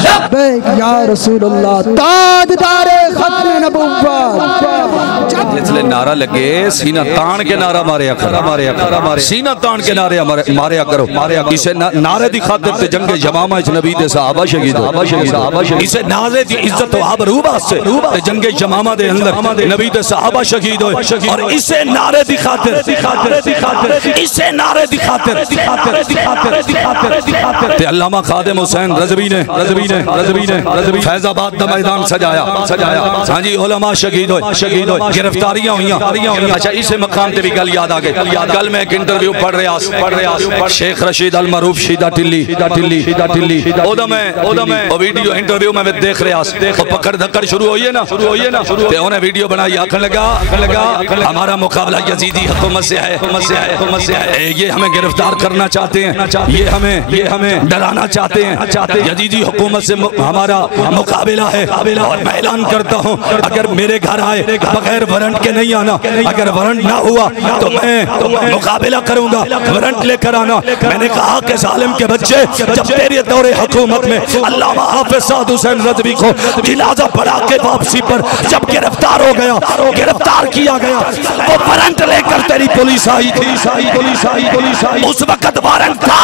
लब्बैक या रसूलल्लाह ताजदारे खत्म नबुव्वत। इसलिए नारा लगे सीना तान के नारा मारिया करो, सीना तान के नारे मारिया करो। इसे नारे दी खातिर ते जंगे यमामा इच नबी दे सहाबा शहीद हो। इसे नारे दी इज्जत व आबरू वास्ते ते जंगे यमामा दे अंदर नबी दे सहाबा शहीद हो। और इसे नारे दी खातिर इसे नारे दी खातिर ते अल्लामा खादिम हुसैन रज़वी ने फैजाबाद दा मैदान सजाया। हाँ जी उलमा शहीद हो, गिरफ्तारियां हुई। अच्छा इसे मकाम ते भी गल याद आ गई। कल मैं एक इंटरव्यू पढ़ रहा शेख रशीद अल मरूफ शीदा टिल्ली ओदा मैं वीडियो इंटरव्यू में देख रहा देखो पकड़ धक्कड़ शुरू हुई है ना ते उन्हें वीडियो बनाई। आखन लगा हमारा मुकाबला यजीदी हुकूमत से है, ये हमें गिरफ्तार करना चाहते हैं, ये हमें डराना चाहते हैं, यजीदी हुकूमत से हमारा मुकाबला है। और मैं ऐलान करता हूँ अगर मेरे घर आए बगैर वारंट के नहीं आना, अगर वारंट ना हुआ तो मैं मुकाबला करूंगा, वारंट लेकर आना। मैंने कहा कि जालिम के बच्चे जब तेरे दौरे हुकूमत में अल्लामा हाफिज साद हुसैन रज़वी को जिनाजा पढ़ा के वापसी पर जब गिरफ्तार हो गया, गिरफ्तार किया गया तो वारंट लेकर तेरी पुलिस आई थी। उस वक्त वारंट था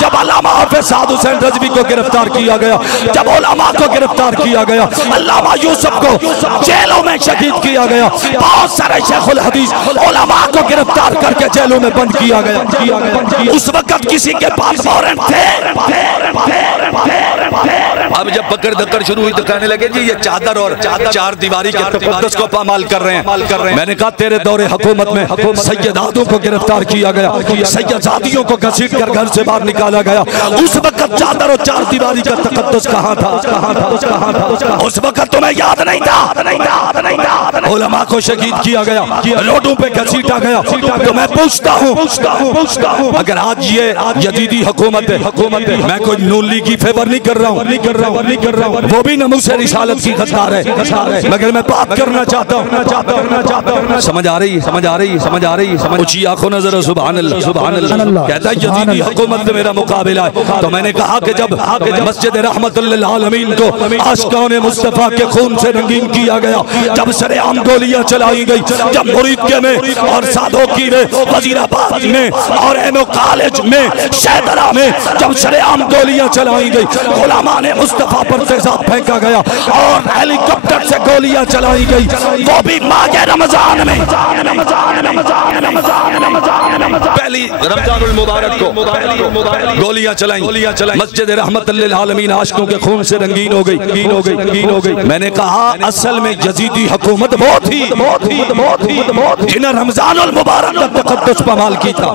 जब अल्लामा हाफिज साद हुसैन रज़वी को गिरफ्तार किया गया, जब उलमा को गिरफ्तार किया गया, अल्लामा यूसुफ को जेलों में शहीद किया गया, बहुत सारे शेखुल हदीस उलमा को गिरफ्तार करके जेलों में बंद किया गया। उस वक्त किसी के पास वारंट थे। अब जब पकड़ धक्कड़ शुरू हुई तो कहने लगे जी ये चादर और चार दीवारी के तक़द्दुस को पामाल कर रहे हैं। मैंने कहा तेरे दौरे हुकूमत में सैयदादों को गिरफ्तार किया गया, सैयदादियों को घसीट कर घर से बाहर निकाला गया। उस वक्त चादर और चार दीवारी का तक़द्दुस कहाँ था? उस वक्त तुम्हें याद नहीं था? उलमा को शहीद किया गया, रोडों पे घसीटा गया। तो मैं पूछता हूँ अगर आज ये यजीदी हुकूमत है, मैं कोई नून लीग की फेवर नहीं कर रहा हूँ, वो भी नमूसे रिसालत की गद्दार है, मगर मैं बात करना चाहता हूँ। समझ आ रही ऊंची आंखों नजर सुभान अल्लाह। कहता है यजीदी हुकूमत में मेरा मुकाबला है। तो मैंने कहा कि जब मस्जिद रहमतुल लिल आलमीन को आशिकाने मुस्तफा के खून से रंगीन किया गया, जब सरेआम गोलियां चलाई गई, जब मुरीदके में और सादोकी में, वजीराबाद में और एमओ कॉलेज में, शहदरा में जब सरेआम गोलियां चलाई गई, उलमा ने मुस्तफा पर तेजाब फेंका गया और हेलीकॉप्टर से गोलियां चलाई गई, वो भी माह रमजान में। पहली रमजानुल मुबारक को गोलियां चलाई, मस्जिद रहमतुल लिल आलमीन आशिकों के खून से रंगीन हो गई। मैंने कहा असल में यजीदी हुकूमत वो थी जिन्हें रमजानुल मुबारक का तक़द्दुस पामाल की था।